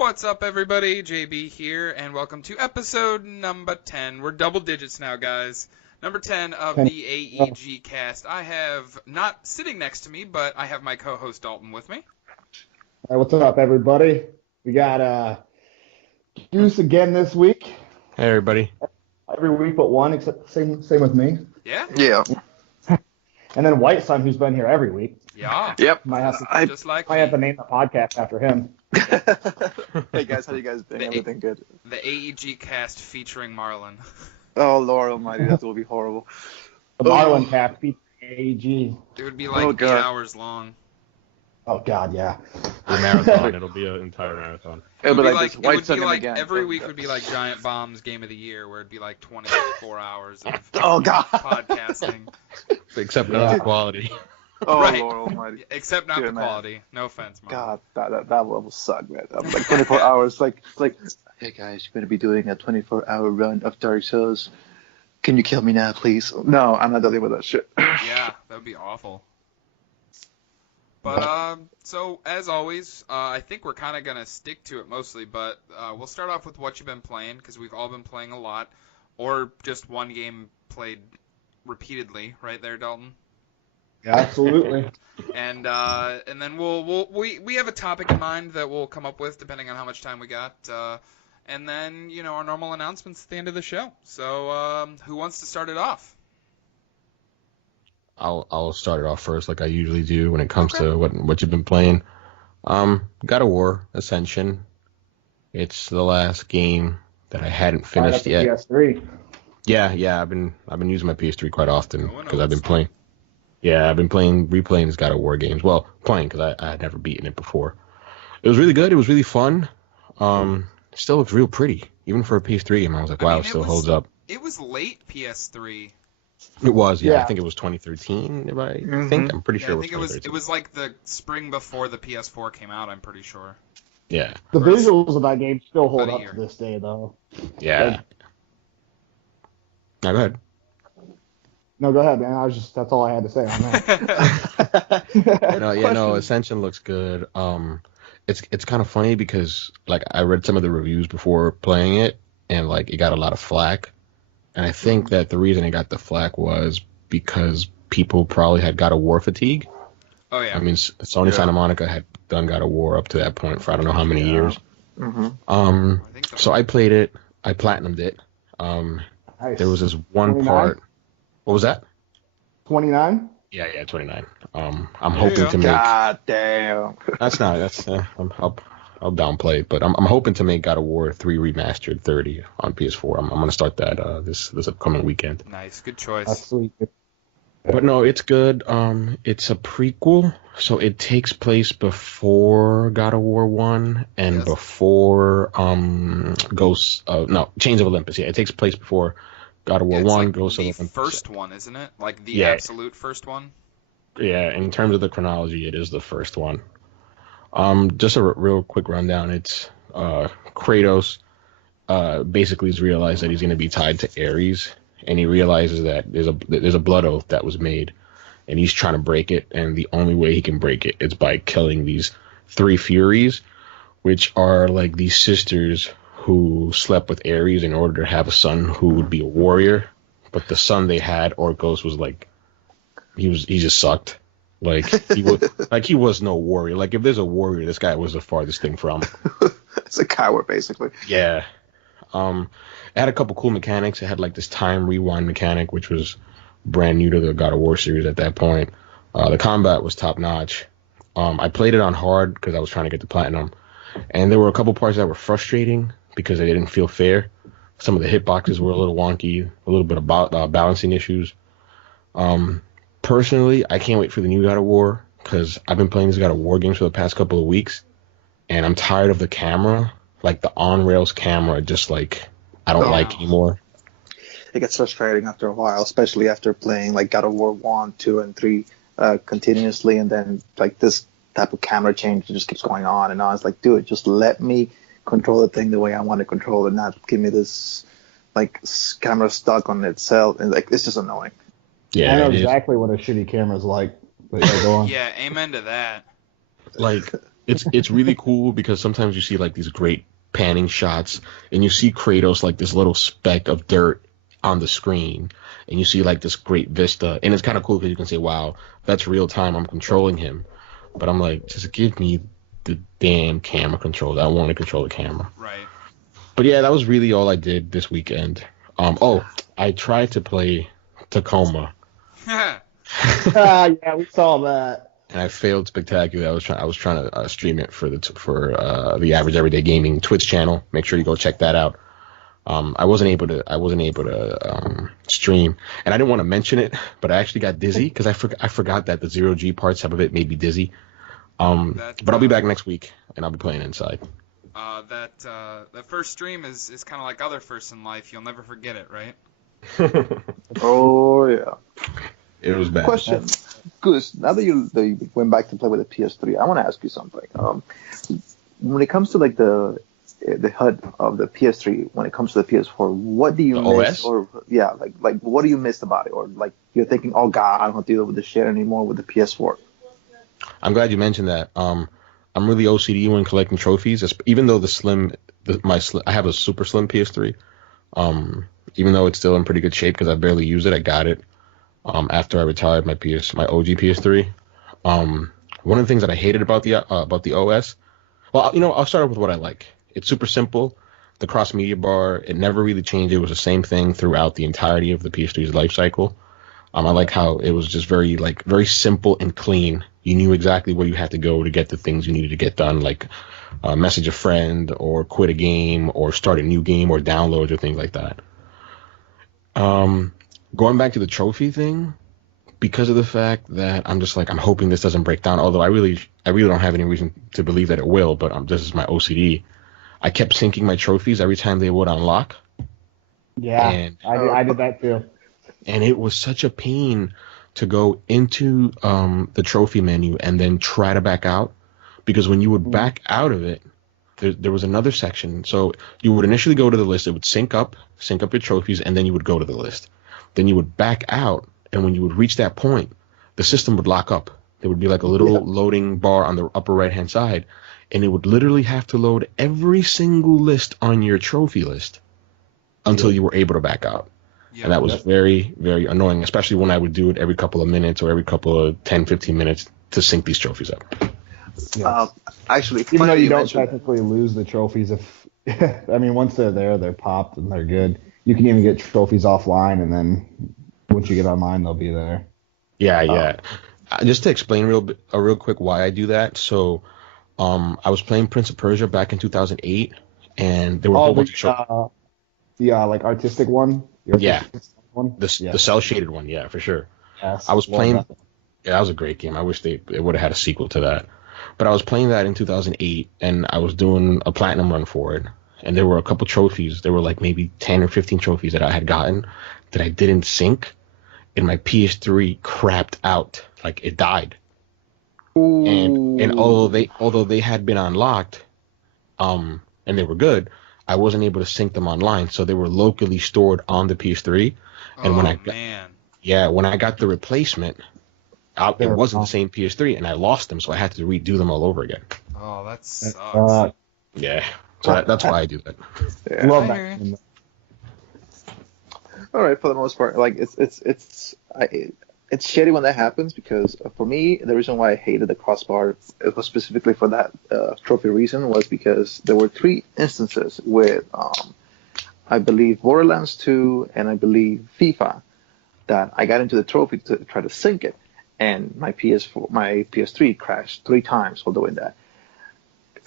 What's up, everybody? JB here, and welcome to episode number 10. We're double digits now, guys. Number 10 of the AEG cast. I have, not sitting next to me, but I have my co-host Dalton with me. All right, what's up, everybody? We got Goose again this week. Hey, everybody. Every week but one, except same with me. Yeah? Yeah. And then White Son, who's been here every week. Yeah. Yep. Might have to, Just like might have to name the podcast after him. Hey guys, how you guys doing? Everything good? The AEG cast featuring Marlon. Oh Lord Almighty, that will be horrible. The Marlon cast featuring AEG. It would be like 8 hours long. Oh God, yeah. A marathon. It'll be an entire marathon. It'll be It like would White be like again. every week would be like Giant Bomb's Game of the Year, where it'd be like 24 hours of Oh God. podcasting. Except not the quality. Oh Right. Lord Almighty. Except not Dude, the man. quality. No offense, Marlon. God, that will suck, man. I'm like 24 hours. Like, hey guys, you're gonna be doing a 24-hour run of Dark Souls. Can you kill me now, please? No, I'm not dealing with that shit. Yeah, that would be awful. But, so, as always, I think we're kind of going to stick to it mostly, but we'll start off with what you've been playing, because we've all been playing a lot, or just one game played repeatedly, right there, Dalton? Yeah, absolutely. And then we have a topic in mind that we'll come up with, depending on how much time we got, and then, you know, our normal announcements at the end of the show. So, who wants to start it off? I'll start it off first, like I usually do when it comes to what you've been playing. God of War Ascension. It's the last game that I hadn't finished yet. PS3. Yeah. I've been using my PS3 quite often because I've been playing. Yeah, I've been replaying this God of War games. Well, playing because I had never beaten it before. It was really good. It was really fun. Still looks real pretty, even for a PS3 game. I was like, wow, it still holds up. It was late PS3. It was, yeah. Yeah. I think it was 2013. If I think I'm pretty sure I think it was 2013. it was like the spring before the PS4 came out. I'm pretty sure. Yeah. The visuals of that game still hold About a up year. to this day, though. Yeah. Now go ahead. No, go ahead, man. That's all I had to say on that. No, Ascension looks good. It's kind of funny because like I read some of the reviews before playing it, and like it got a lot of flack. And I think that the reason it got the flack was because people probably had God of War fatigue. Oh yeah. I mean, Sony Santa Monica had done God of War up to that point for I don't know how many years. Mm-hmm. I think So I played it. I platinumed it. Nice. There was this one 29? part. What was that? 29? Yeah, 29. I'm hoping to make. God damn. I'll downplay it, but I'm hoping to make God of War 3 Remastered 30 on PS4. I'm gonna start that this upcoming weekend. nice, good choice. That's sweet. But no, it's good. It's a prequel, so it takes place before God of War 1 and Yes. before Chains of Olympus. Yeah, it takes place before God of War Yeah, it's 1, like Ghosts of the Olympus. first one, isn't it? Like the Yeah. absolute first one. Yeah, in terms of the chronology, it is the first one. Just a real quick rundown. It's Kratos basically has realized that he's going to be tied to Ares, and he realizes that there's a blood oath that was made, and he's trying to break it, and the only way he can break it is by killing these 3 Furies, which are like these sisters who slept with Ares in order to have a son who would be a warrior, but the son they had, Orcos, was like he just sucked. Like he was no warrior. Like if there's a warrior, this guy was the farthest thing from. It's a coward, basically. Yeah. It had a couple cool mechanics. It had like this time rewind mechanic, which was brand new to the God of War series at that point. The combat was top notch. I played it on hard because I was trying to get the platinum, and there were a couple parts that were frustrating because they didn't feel fair. Some of the hitboxes were a little wonky, a little bit of balancing issues. Personally, I can't wait for the new God of War because I've been playing these God of War games for the past couple of weeks, and I'm tired of the camera, like the on-rails camera, just like I don't like anymore. It gets frustrating after a while, especially after playing like God of War 1, 2, and 3 continuously, and then like this type of camera change just keeps going on and on. It's like, dude, just let me control the thing the way I want to control it, not give me this like camera stuck on itself, and like it's just annoying. Yeah, I know it is. exactly what a shitty camera's like. But yeah, go on. Yeah, amen to that. Like It's really cool because sometimes you see like these great panning shots, and you see Kratos like this little speck of dirt on the screen, and you see like this great vista, and it's kind of cool because you can say, "Wow, that's real time. I'm controlling him." But I'm like, just give me the damn camera controls. I want to control the camera. Right. But yeah, that was really all I did this weekend. I tried to play Tacoma. Yeah, we saw that. And I failed spectacularly. I was trying to stream it for the Average Everyday Gaming Twitch channel. Make sure you go check that out. I wasn't able to stream, and I didn't want to mention it, but I actually got dizzy because I forgot that the 0G part, some of it made me dizzy. But I'll be back next week, and I'll be playing inside. That first stream is kind of like other firsts in life. You'll never forget it, right? Oh yeah. It was bad. Question, Gus. Now that you went back to play with the PS3, I want to ask you something. When it comes to like the HUD of the PS3, when it comes to the PS4, what do you miss? OS? Or yeah, like what do you miss about it? Or like you're thinking, oh god, I don't have to deal with this shit anymore with the PS4. I'm glad you mentioned that. I'm really OCD when collecting trophies, even though I have a super slim PS3. Even though it's still in pretty good shape because I barely use it, I got it after I retired my OG PS3. One of the things that I hated about the OS, well, I'll start off with what I like. It's super simple. The cross media bar, it never really changed. It was the same thing throughout the entirety of the PS3's life cycle. I like how it was just very simple and clean. You knew exactly where you had to go to get the things you needed to get done, like message a friend or quit a game or start a new game or downloads or things like that. Going back to the trophy thing, because of the fact that I'm just like, I'm hoping this doesn't break down, although I really don't have any reason to believe that it will, but this is my OCD. I kept syncing my trophies every time they would unlock. Yeah, and I did that too. And it was such a pain to go into the trophy menu and then try to back out, because when you would back out of it, there was another section. So you would initially go to the list, it would sync up your trophies, and then you would go to the list. Then you would back out, and when you would reach that point, the system would lock up. There would be like a little loading bar on the upper right-hand side, and it would literally have to load every single list on your trophy list until you were able to back out. Yep. And that was very, very annoying, especially when I would do it every couple of minutes or every couple of 10, 15 minutes to sync these trophies up. Yes. Actually, even though you don't technically lose the trophies, once they're there, they're popped and they're good. You can even get trophies offline, and then once you get online, they'll be there. Yeah. Just to explain real quick why I do that. So, I was playing Prince of Persia back in 2008, and there were a whole bunch of like artistic one. The cell shaded one, yeah, for sure. Yes, I was playing. Yeah, that was a great game. I wish they would have had a sequel to that. But I was playing that in 2008, and I was doing a platinum run for it. And there were a couple trophies. There were like maybe 10 or 15 trophies that I had gotten that I didn't sync, and my PS3 crapped out. Like, it died. Ooh. And although they had been unlocked, and they were good, I wasn't able to sync them online, so they were locally stored on the PS3. And when I got the replacement, it wasn't the same PS3, and I lost them, so I had to redo them all over again. Oh, that sucks. Yeah, so that's why I do that. Yeah. Love that. All right, for the most part, like it's shitty when that happens, because for me, the reason why I hated the crossbar, it was specifically for that trophy reason, was because there were 3 instances with, I believe, Borderlands 2 and I believe FIFA, that I got into the trophy to try to sync it, and my PS3 crashed 3 times all the way there.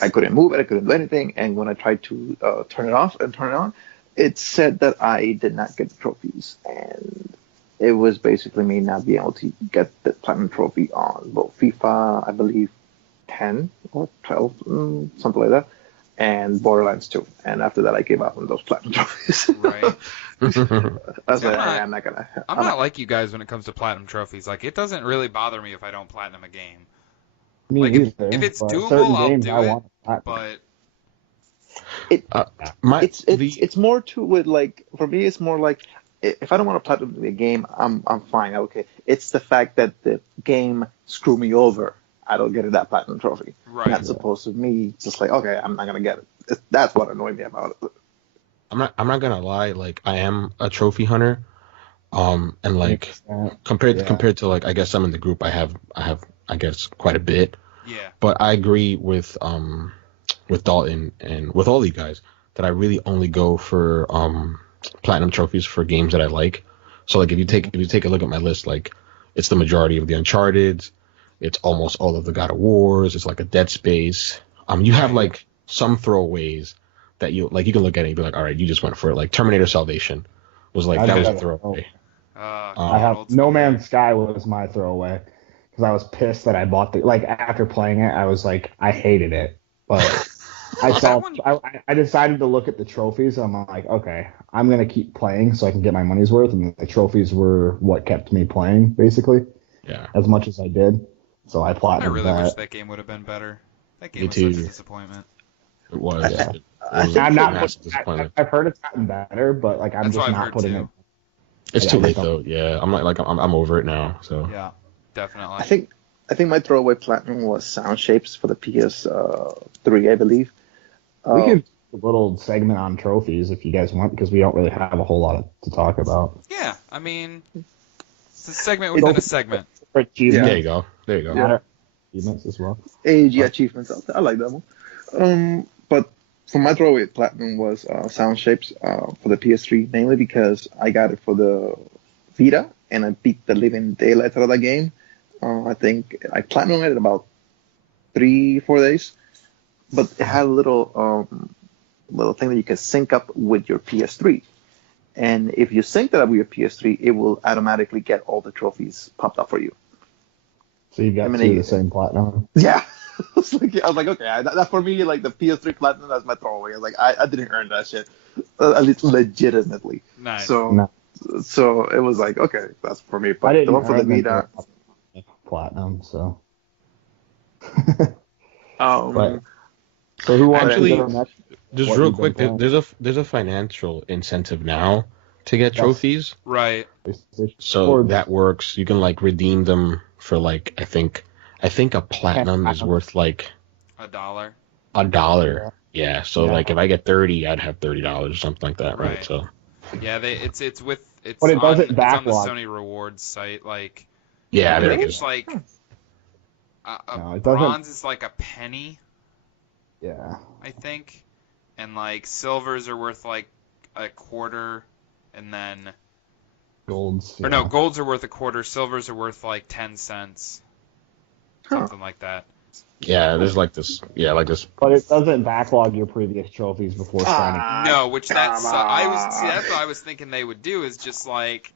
I couldn't move it, I couldn't do anything, and when I tried to turn it off and turn it on, it said that I did not get the trophies, and it was basically me not being able to get the platinum trophy on both FIFA, I believe, 10 or 12, something like that, and Borderlands 2. And after that, I gave up on those platinum trophies. Right. I'm not like you guys when it comes to platinum trophies. Like, it doesn't really bother me if I don't platinum a game. Me like, either, if it's doable, I'll do it. But it's more to with, like, for me, it's more like, if I don't want to platinum the game, I'm fine. Okay, it's the fact that the game screwed me over I don't get that platinum trophy. Right. Not supposed to me just like, okay, I'm not gonna get it. That's what annoyed me about it. I'm not gonna lie, like I am a trophy hunter. And like compared to like I guess some in the group I have I guess quite a bit. Yeah. But I agree with Dalton and with all you guys that I really only go for platinum trophies for games that I like. So like if you take a look at my list, like it's the majority of the Uncharted, it's almost all of the God of Wars, it's like a Dead Space. You have like some throwaways that you can look at it and be like, all right, you just went for it. Like Terminator Salvation was like that was a throwaway. I have No Man's Sky was my throwaway because I was pissed that I bought after playing it, I was like, I hated it, but I decided to look at the trophies. And I'm like, okay, I'm gonna keep playing so I can get my money's worth, and the trophies were what kept me playing basically. Yeah. As much as I did, so I plotted. I really wish that game would have been better. That game was such a disappointment. It was. I've heard it's gotten better, but like I'm just not putting it. It's too late though. Yeah, I'm I'm over it now. So yeah, definitely. I think my throwaway platinum was Sound Shapes for the PS3, I believe. We can do a little segment on trophies if you guys want, because we don't really have a whole lot to talk about. Yeah, I mean, it's a segment within a segment. Yeah. There you go. Yeah. Achievements as well. AEG achievements. I like that one. But for my throwaway platinum was Sound Shapes for the PS3, mainly because I got it for the Vita, and I beat the living daylights out of that game. I think I platinumed it in about 3-4 days, but it had a little thing that you can sync up with your PS3. And if you sync that up with your PS3, it will automatically get all the trophies popped up for you. So you've got two of the same platinum. Yeah. I was like, okay, that for me, like the PS3 platinum, that's my throwaway. I was like, I didn't earn that shit, at least legitimately. Nice. So it was like, okay, that's for me. But I didn't the one for the Vita, platinum. So. But, so who wants actually, to go next? Just real quick, there's a financial incentive now to get trophies. Right. So that works. You can like redeem them for like I think a platinum is worth like $1. Yeah. So like if I get 30, I'd have $30 or something like that, right? So. Yeah, it's but it doesn't it's on the Sony Rewards site, like. Yeah, I there think it it's is. like bronze is like a penny. Yeah. I think, and like silvers are worth like a quarter, and then golds. Or no, golds are worth a quarter. Silvers are worth like 10 cents, something like that. Yeah, there's like this. Yeah, like this. But it doesn't backlog your previous trophies before signing. No, which that's what I was thinking they would do is just like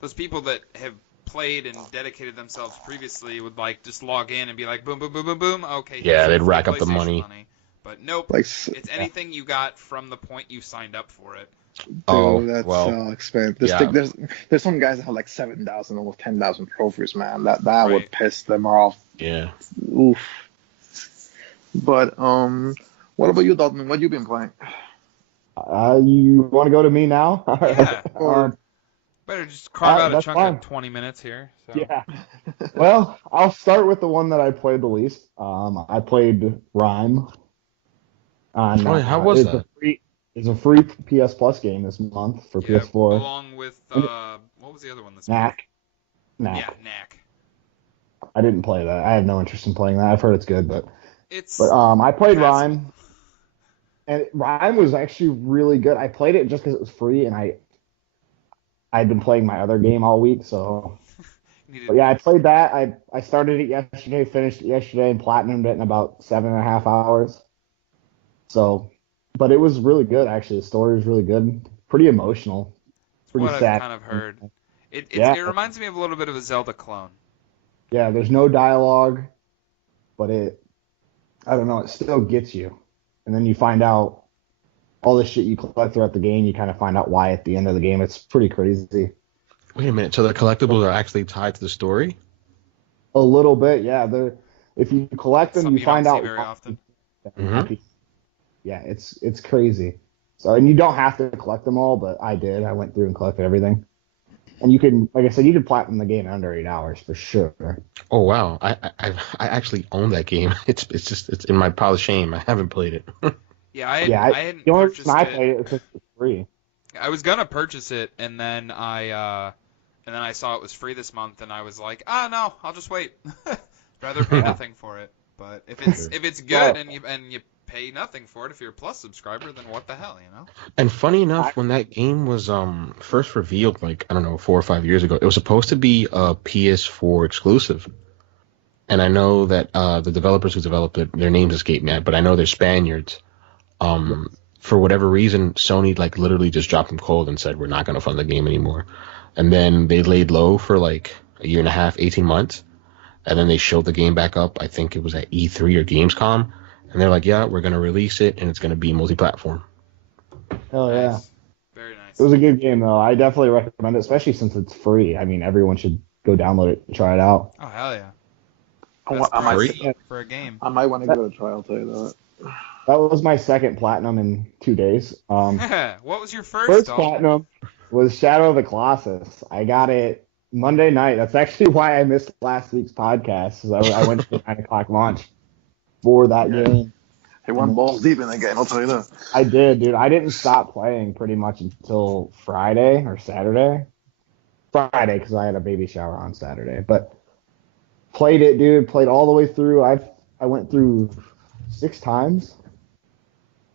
those people that have played and dedicated themselves previously would like just log in and be like boom boom boom boom boom. Okay. Yeah, they'd rack up the money. But nope, like, it's anything you got from the point you signed up for it. Dude, that's so expensive. There's some guys that have like 7,000, almost 10,000 trophies, man. That would piss them off. Yeah. Oof. But what about you, Dalton? What you been playing? You want to go to me now? Yeah. Better just carve out a chunk of 20 minutes here. So. Yeah. Well, I'll start with the one that I played the least. I played Rhyme. How was that? It's a free PS Plus game this month for PS4. Along with what was the other one this month? Knack. Yeah, Knack. I didn't play that. I have no interest in playing that. I've heard it's good, but I played Rhyme, and Rhyme was actually really good. I played it just because it was free, and I'd been playing my other game all week, so. But yeah, I played that. I started it yesterday, finished it yesterday, and platinumed it in about 7.5 hours. So, but it was really good actually. The story was really good. Pretty emotional. Pretty sad. I've kind of heard. It reminds me of a little bit of a Zelda clone. Yeah, there's no dialogue, but I don't know, it still gets you. And then you find out all the shit you collect throughout the game. You kind of find out why at the end of the game. It's pretty crazy. Wait a minute. So the collectibles are actually tied to the story? A little bit, yeah. If you collect them, you find out. Very often. Mm-hmm. Yeah, it's crazy. So, and you don't have to collect them all, but I did. I went through and collected everything. And you can, like I said, you can platinum the game in under 8 hours for sure. Oh wow, I actually own that game. It's in my pile of shame. I haven't played it. Yeah, I hadn't the only purchased reason I it. played it is because it's free. I was gonna purchase it, and then I saw it was free this month, and I was like, no, I'll just wait. Rather pay nothing for it. But if it's good and you pay nothing for it, if you're a Plus subscriber, then what the hell, you know? And funny enough, when that game was first revealed, like I don't know, 4 or 5 years ago, it was supposed to be a PS4 exclusive. And I know that the developers who developed it, their names escape me, but I know they're Spaniards. For whatever reason, Sony like literally just dropped them cold and said we're not going to fund the game anymore. And then they laid low for like a year and a half, 18 months. And then they showed the game back up. I think it was at E3 or Gamescom. And they're like, yeah, we're going to release it, and it's going to be multi-platform. Oh, yeah. Nice. Very nice. It was a good game, though. I definitely recommend it, especially since it's free. I mean, everyone should go download it and try it out. Oh, hell yeah. I might, for a game. I might want to give it a try, I'll tell you that. That was my second platinum in 2 days. What was your first? First platinum was Shadow of the Colossus. I got it Monday night. That's actually why I missed last week's podcast. Because I went to the 9 o'clock launch for that game. He went balls deep in that game, I'll tell you that. I did, dude. I didn't stop playing pretty much until Friday or Saturday. Friday, because I had a baby shower on Saturday. But played it, dude. Played all the way through. I went through 6 times.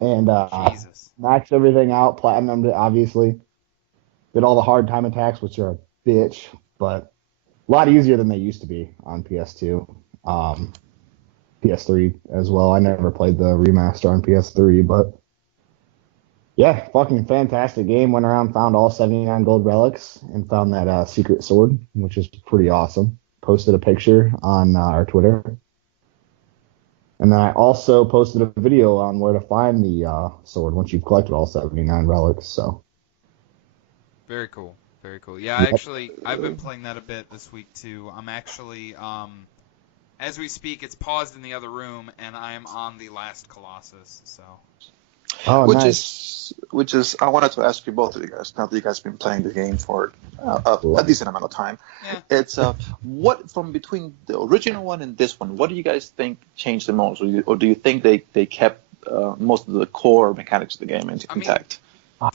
And maxed everything out, platinumed it, obviously. Did all the hard time attacks, which are a bitch, but a lot easier than they used to be on PS2. PS3 as well. I never played the remaster on PS3, but yeah, fucking fantastic game. Went around, found all 79 gold relics, and found that secret sword, which is pretty awesome. Posted a picture on our Twitter. And then I also posted a video on where to find the sword once you've collected all 79 relics. So very cool, very cool. Yeah, I've been playing that a bit this week too. I'm actually, as we speak, it's paused in the other room, and I am on the last Colossus. So. Oh, which is I wanted to ask you both of you guys. Now that you guys have been playing the game for a decent amount of time, it's what from between the original one and this one, what do you guys think changed the most, or do you think they kept most of the core mechanics of the game intact? I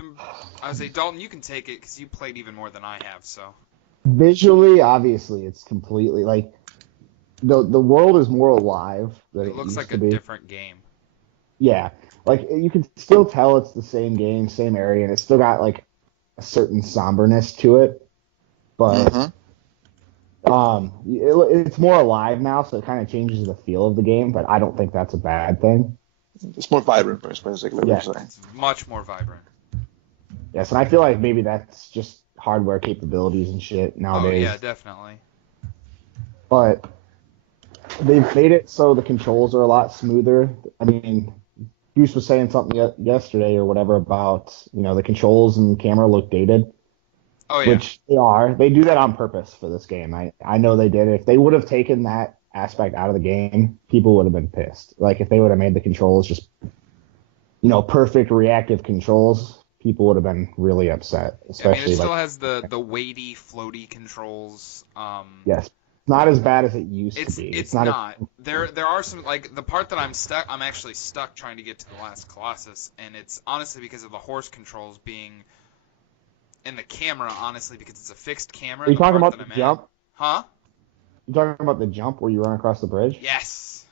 would say, Dalton, you can take it because you played even more than I have. So visually, obviously, it's completely like the world is more alive than it looks used like to a be. Different game. Yeah. Like, you can still tell it's the same game, same area, and it's still got, like, a certain somberness to it. But it's more alive now, so it kind of changes the feel of the game, but I don't think that's a bad thing. It's more vibrant, basically, what you're saying. It's much more vibrant. Yes, and I feel like maybe that's just hardware capabilities and shit nowadays. Oh, yeah, definitely. But they've made it so the controls are a lot smoother. I mean, Goose was saying something yesterday or whatever about, the controls and camera look dated. Oh, yeah. Which they are. They do that on purpose for this game. I know they did. If they would have taken that aspect out of the game, people would have been pissed. Like, if they would have made the controls just, perfect reactive controls, people would have been really upset. Especially, it still has the weighty, floaty controls. Yes. Not as bad as it used to be. It's not. There are some, like, the part that I'm actually stuck trying to get to the last Colossus, and it's honestly because of the horse controls being in the camera, honestly, because it's a fixed camera. Are you talking about the jump? Huh? You talking about the jump where you run across the bridge? Yes.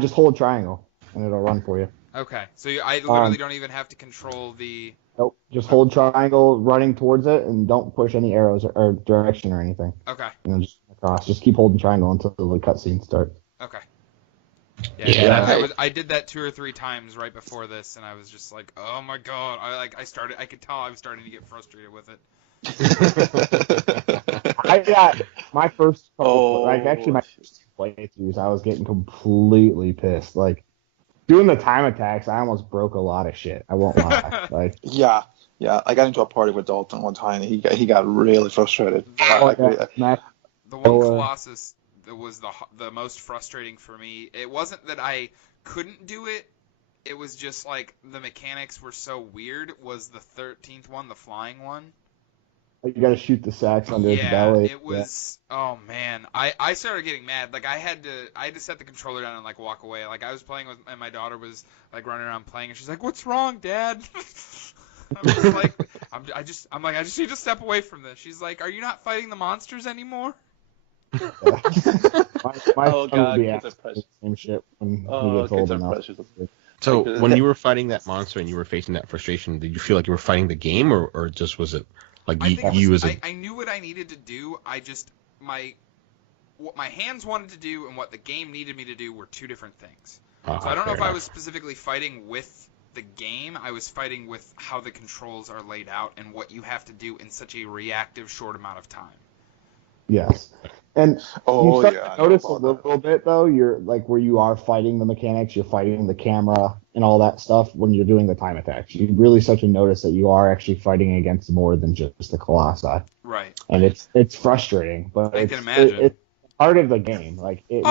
Just hold triangle, and it'll run for you. Okay. So I literally don't even have to control the... Nope. Just hold triangle running towards it, and don't push any arrows or direction or anything. Okay. Just across. Just keep holding triangle until the cutscene starts. Okay. Yeah. I did that 2 or 3 times right before this, and I was just like, oh my god. I could tell I was starting to get frustrated with it. I got my first my first playthroughs, I was getting completely pissed. Like, doing the time attacks, I almost broke a lot of shit. I won't lie. Yeah, I got into a party with Dalton one time, and he got really frustrated. The one Colossus that was the most frustrating for me, it wasn't that I couldn't do it, it was just like the mechanics were so weird, was the 13th one, the flying one. You got to shoot the sacks under his belly. It was. Yeah. Oh man, I started getting mad. Like I had to set the controller down and like walk away. Like I was playing with, and my daughter was like running around playing, and she's like, "What's wrong, Dad?" I'm just like, I just need to step away from this. She's like, "Are you not fighting the monsters anymore?" Yeah. my oh God, kids are precious. Same shit when he gets old enough. So when you were fighting that monster and you were facing that frustration, did you feel like you were fighting the game, or just was it like I knew what I needed to do. What my hands wanted to do and what the game needed me to do were two different things. So I don't know if I was specifically fighting with the game. I was fighting with how the controls are laid out and what you have to do in such a reactive short amount of time. Yes. And you start to notice a little bit, though, you're like where you are fighting the mechanics, you're fighting the camera and all that stuff when you're doing the time attacks. You really start to notice that you are actually fighting against more than just the Colossi. Right. And it's frustrating, but I can imagine. It's part of the game. Like it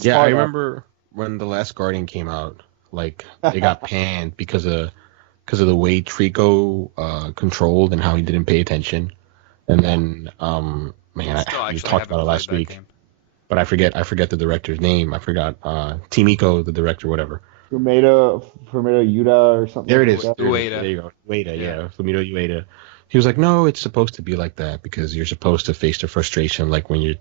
yeah. I remember when The Last Guardian came out, like it got panned because of the way Trico controlled and how he didn't pay attention. And then, we talked about it last week, but I forget the director's name. I forgot, Timiko, the director, whatever. Fumito Ueda or something. There it is. Ueda. There you go. Ueda, yeah. Fumito Ueda. He was like, no, it's supposed to be like that because you're supposed to face the frustration, like when you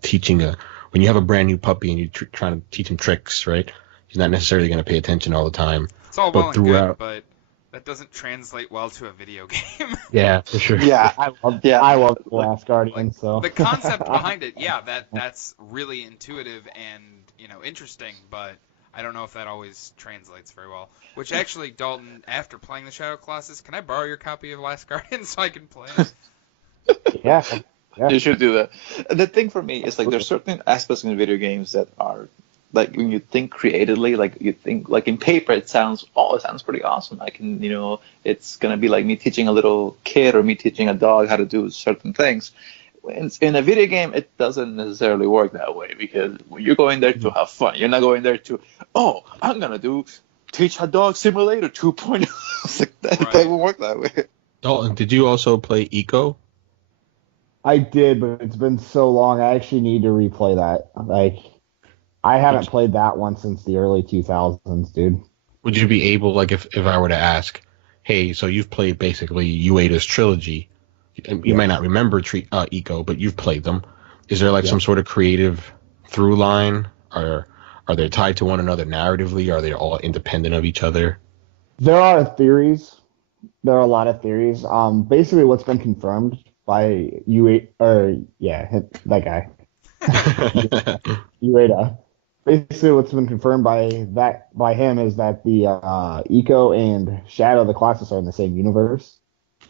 have a brand new puppy and you're trying to teach him tricks, right? He's not necessarily going to pay attention all the time. It's all well and good, but that doesn't translate well to a video game. Yeah, for sure. Yeah, I love The Last Guardian. So the concept behind it, that's really intuitive and interesting, but I don't know if that always translates very well. Which actually, Dalton, after playing the Shadow Colossus, can I borrow your copy of Last Guardian so I can play it? Yeah. You should do that. The thing for me is like there's certain aspects in video games that are like when you think creatively, like you think like in paper, it sounds pretty awesome. I can, it's gonna be like me teaching a little kid or me teaching a dog how to do certain things. In a video game, it doesn't necessarily work that way because you're going there to have fun. You're not going there to, I'm gonna teach a dog simulator 2.0. Like that doesn't work that way. Dalton, did you also play Eco? I did, but it's been so long. I actually need to replay that. Like, I haven't played that one since the early 2000s, dude. Would you be able, like, if I were to ask, hey, so you've played basically Ueda's trilogy. You might not remember Eco, but you've played them. Is there, some sort of creative through line? Are they tied to one another narratively? Are they all independent of each other? There are theories. There are a lot of theories. Basically, what's been confirmed by that guy. Ueda. Basically, what's been confirmed by him is that the Eco and Shadow of the Colossus are in the same universe.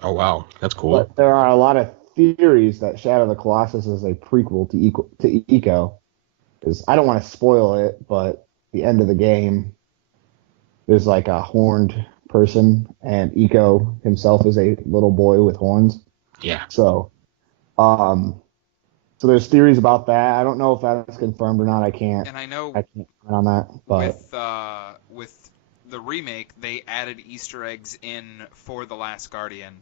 Oh wow, that's cool. But there are a lot of theories that Shadow of the Colossus is a prequel to Eco. Because I don't want to spoil it, but the end of the game, there's like a horned person, and Eco himself is a little boy with horns. Yeah. So there's theories about that. I don't know if that's confirmed or not. I can't comment on that. But with the remake, they added Easter eggs in for The Last Guardian.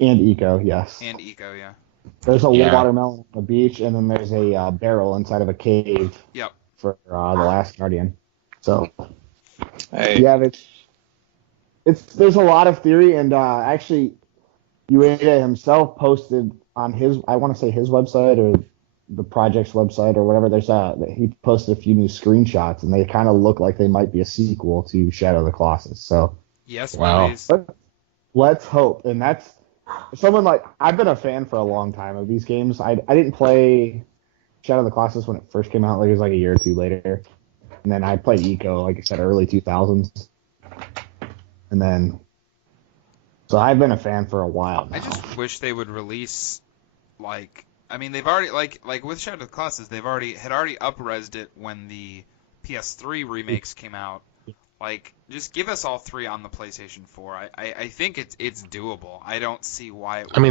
And Eco, yes. And Eco, yeah. There's a watermelon on the beach, and then there's a barrel inside of a cave. Yep. For The Last Guardian. So, hey. Yeah, there's a lot of theory, and actually, Ueda himself posted on his website or the project's website or whatever. He posted a few new screenshots, and they kind of look like they might be a sequel to Shadow of the Colossus. So yes, wow. Please. Let's hope. And that's someone like I've been a fan for a long time of these games. I didn't play Shadow of the Colossus when it first came out. Like it was like a year or two later, and then I played Eco, like I said, early 2000s, and then. So I've been a fan for a while now. I just wish they would release, they've already, with Shadow of the Colossus, had already up-resed it when the PS3 remakes came out. Just give us all three on the PlayStation 4. I think it's doable. I don't see why it would be.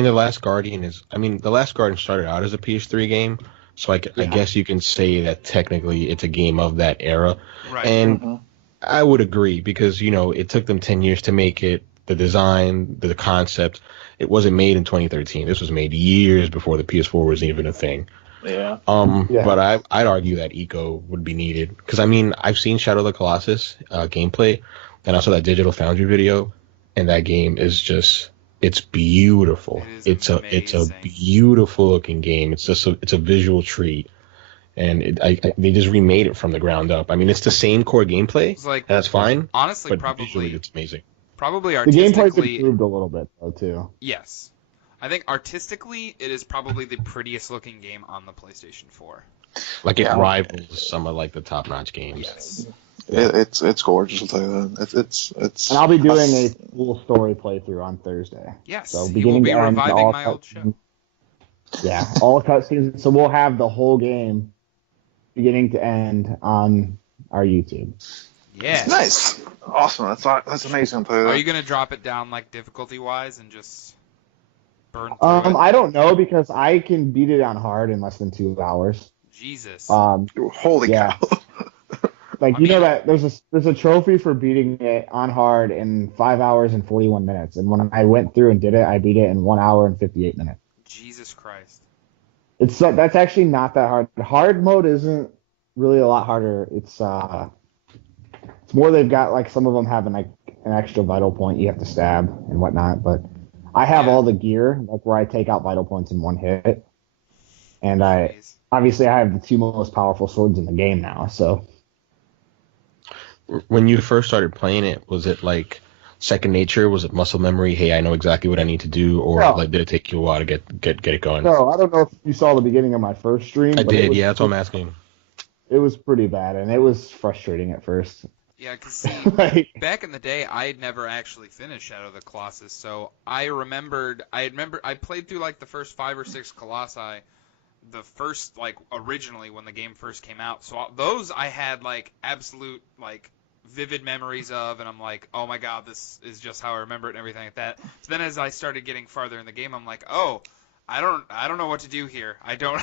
The Last Guardian started out as a PS3 game, so I guess you can say that technically it's a game of that era. Right. And I would agree because, it took them 10 years to make it. the design, the concept. It wasn't made in 2013. This was made years before the PS4 was even a thing. Yeah. But I'd argue that eco would be needed because I mean I've seen Shadow of the Colossus gameplay, and I saw that Digital Foundry video, and that game is just it's beautiful. It's a beautiful looking game. It's just it's a visual treat, and they just remade it from the ground up. I mean it's the same core gameplay. It's like, that's fine. Honestly, but probably visually it's amazing. Probably the artistically, gameplay's improved a little bit though too. Yes. I think artistically, it is probably the prettiest looking game on the PlayStation 4. Like it rivals some of like the top notch games. Yes. It's gorgeous. I'll tell you that. It's. And I'll be doing a full story playthrough on Thursday. Yes. So you will be reviving my old show. Yeah, all cutscenes. So we'll have the whole game, beginning to end, on our YouTube. Yeah. Nice. Awesome. That's amazing. Are you gonna drop it down like difficulty wise and just burn through it? I don't know because I can beat it on hard in less than 2 hours. Jesus. Holy cow. Like, you know that there's a trophy for beating it on hard in 5 hours and 41 minutes. And when I went through and did it, I beat it in 1 hour and 58 minutes. Jesus Christ. That's actually not that hard. Hard mode isn't really a lot harder. It's more they've got like some of them have an extra vital point you have to stab and whatnot, but I have all the gear like where I take out vital points in one hit. And obviously I have the 2 most powerful swords in the game now, so. When you first started playing it, was it like second nature? Was it muscle memory? Hey, I know exactly what I need to do, or like did it take you a while to get it going? No, I don't know if you saw the beginning of my first stream. I did, yeah. That's what I'm asking. It was pretty bad, and it was frustrating at first. Yeah, because back in the day, I had never actually finished Shadow of the Colossus, so I played through like the first 5 or 6 Colossi, the first like originally when the game first came out. So those I had like absolute like vivid memories of, and I'm like, oh my god, this is just how I remember it and everything like that. So then as I started getting farther in the game, I'm like, oh, I don't know what to do here. I don't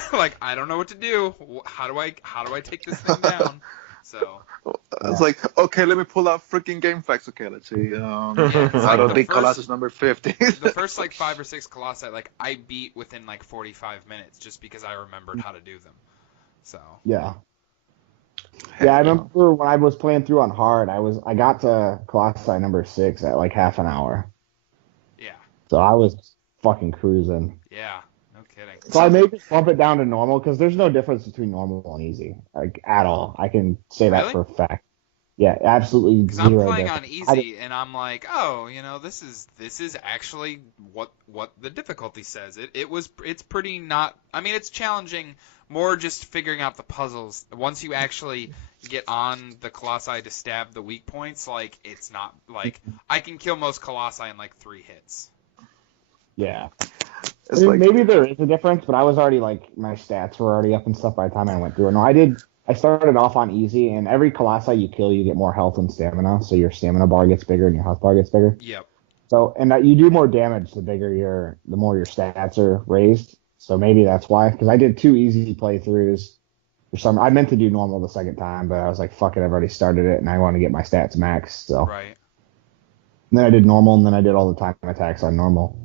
know what to do. How do I take this thing down? So it's like, okay, let me pull out freaking game facts. Okay, let's see. I don't think Colossus number 50. The first like 5 or 6 Colossi, like I beat within like 45 minutes just because I remembered how to do them. So yeah, I remember when I was playing through on hard, I got to Colossi number 6 at like half an hour. Yeah. So I was fucking cruising. Yeah. Kidding. So I may just bump it down to normal because there's no difference between normal and easy, like at all. I can say that for a fact. Yeah, absolutely zero. Because I'm playing on easy and I'm like, oh, this is actually what the difficulty says. It's pretty not. I mean, it's challenging. More just figuring out the puzzles. Once you actually get on the Colossi to stab the weak points, like it's not like I can kill most Colossi in like 3 hits. Yeah. I mean, maybe there is a difference, but I was already like my stats were already up and stuff by the time I went through it. No, I started off on easy, and every Colossi you kill, you get more health and stamina, so your stamina bar gets bigger and your health bar gets bigger. Yep. So, and that you do more damage the more your stats are raised. So maybe that's why, because I did 2 easy playthroughs. I meant to do normal the second time, but I was like, fuck it, I've already started it, and I want to get my stats max. So. Right. And then I did normal, and then I did all the time attacks on normal.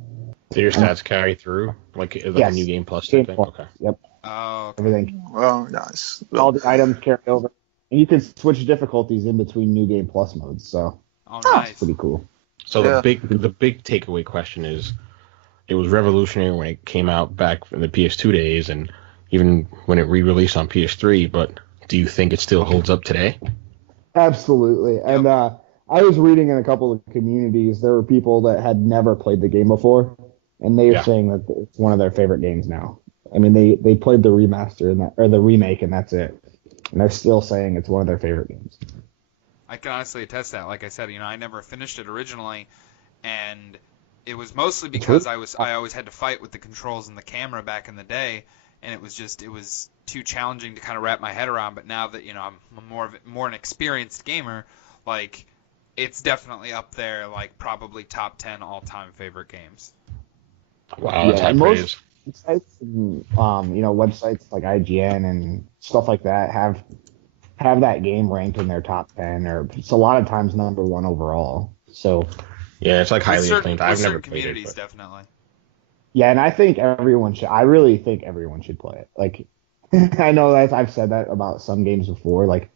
Do your stats carry through? Like a New Game Plus type thing? Okay. Yep. Oh, okay. Everything. Oh, nice. All the items carry over. And you can switch difficulties in between New Game Plus modes, so nice. It's pretty cool. So the big takeaway question is, it was revolutionary when it came out back in the PS2 days, and even when it re-released on PS3, but do you think it still holds up today? Absolutely. Yep. And I was reading in a couple of communities, there were people that had never played the game before, and they were saying that it's one of their favorite games now. I mean, they played the remaster or the remake, and that's it. And they're still saying it's one of their favorite games. I can honestly attest that. Like I said, I never finished it originally, and it was mostly because I always had to fight with the controls and the camera back in the day, and it was too challenging to kind of wrap my head around. But now that I'm more an experienced gamer, like it's definitely up there, like probably top 10 all-time favorite games. Wow, that's high praise. Sites and, websites like IGN and stuff like that have that game ranked in their top 10, or it's a lot of times number 1 overall. So Yeah, it's like highly acclaimed. I've never certain played communities, it. But... definitely. Yeah, and I think everyone should. I really think everyone should play it. Like, I know that I've said that about some games before, like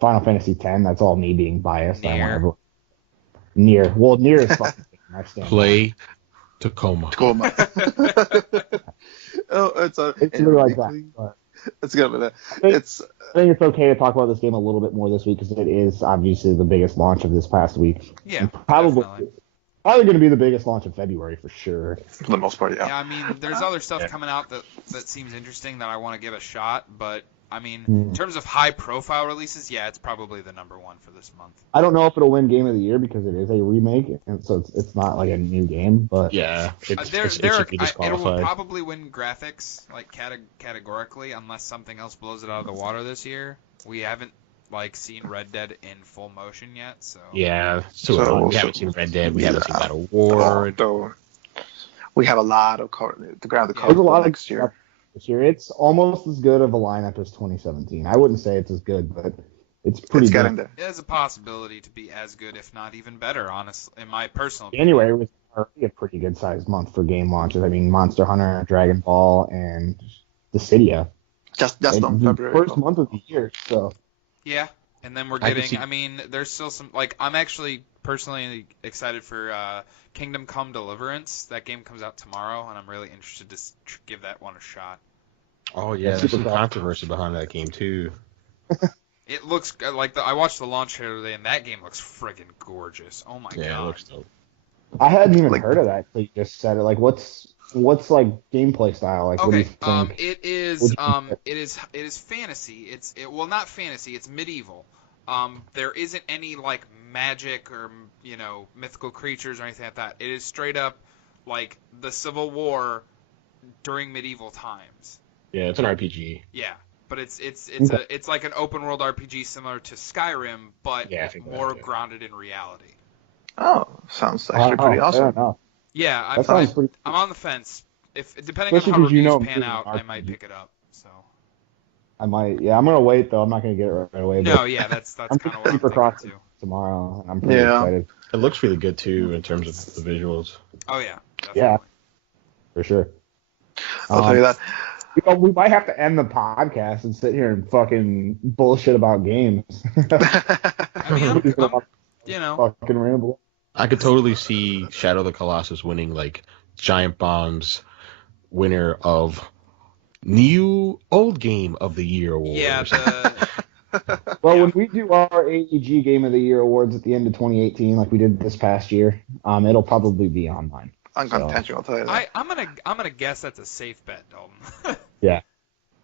Final Fantasy X. That's all me being biased. I want everyone. Nier. Well, Nier is fucking. I stand play Tacoma. Oh, it's really like that. But it's good with that. I think it's okay to talk about this game a little bit more this week because it is obviously the biggest launch of this past week. Yeah, and probably going to be the biggest launch of February for sure. For the most part, yeah. Yeah, I mean, there's other stuff coming out that seems interesting that I want to give a shot, but I mean, in terms of high-profile releases, yeah, it's probably the number one for this month. I don't know if it'll win Game of the Year because it is a remake, and so it's not like a new game. But yeah, it will probably win graphics like categorically, unless something else blows it out of the water this year. We haven't seen Red Dead in full motion yet, so yeah. So we haven't seen Red Dead. We haven't seen God of War. We have a lot of the ground the There's a lot next year. This year, it's almost as good of a lineup as 2017. I wouldn't say it's as good, but it's pretty good. Getting there. It has a possibility to be as good, if not even better, honestly, in my personal opinion. January was already a pretty good-sized month for game launches. I mean, Monster Hunter, Dragon Ball, and Dissidia. Just on February. First month of the year, so. Yeah, and then we're getting, I mean, there's still some, I'm actually personally excited for Kingdom Come Deliverance. That game comes out tomorrow, and I'm really interested to give that one a shot. Oh, yeah, there's some controversy behind that game, too. It looks I watched the launch trailer today, and that game looks friggin' gorgeous. Oh, my God. Yeah, it looks dope. I hadn't even heard of that until you just said it. What's gameplay style? Okay, what do you think? it is fantasy. Well, not fantasy, it's medieval. There isn't any magic or mythical creatures or anything like that. It is straight up the Civil War during medieval times. Yeah, it's an RPG. Yeah, but it's like an open world RPG similar to Skyrim, but more grounded in reality. Oh, sounds actually pretty awesome. Yeah, I'm on the fence. Depending on how reviews pan out, I might pick it up. So. I might. Yeah, I'm gonna wait though. I'm not gonna get it right away. No, yeah, that's kind of what I'm thinking too. Tomorrow, and I'm pretty excited. It looks really good too in terms of the visuals. Oh yeah, definitely. Yeah, for sure. I'll tell you that. We might have to end the podcast and sit here and fucking bullshit about games. I mean, fucking ramble. I could totally see Shadow of the Colossus winning Giant Bomb's winner of New Old Game of the Year award. Yeah. When we do our AEG Game of the Year awards at the end of 2018, like we did this past year, it'll probably be online. Uncontentional, I'll tell you that. I'm gonna guess that's a safe bet, Dalton. Yeah.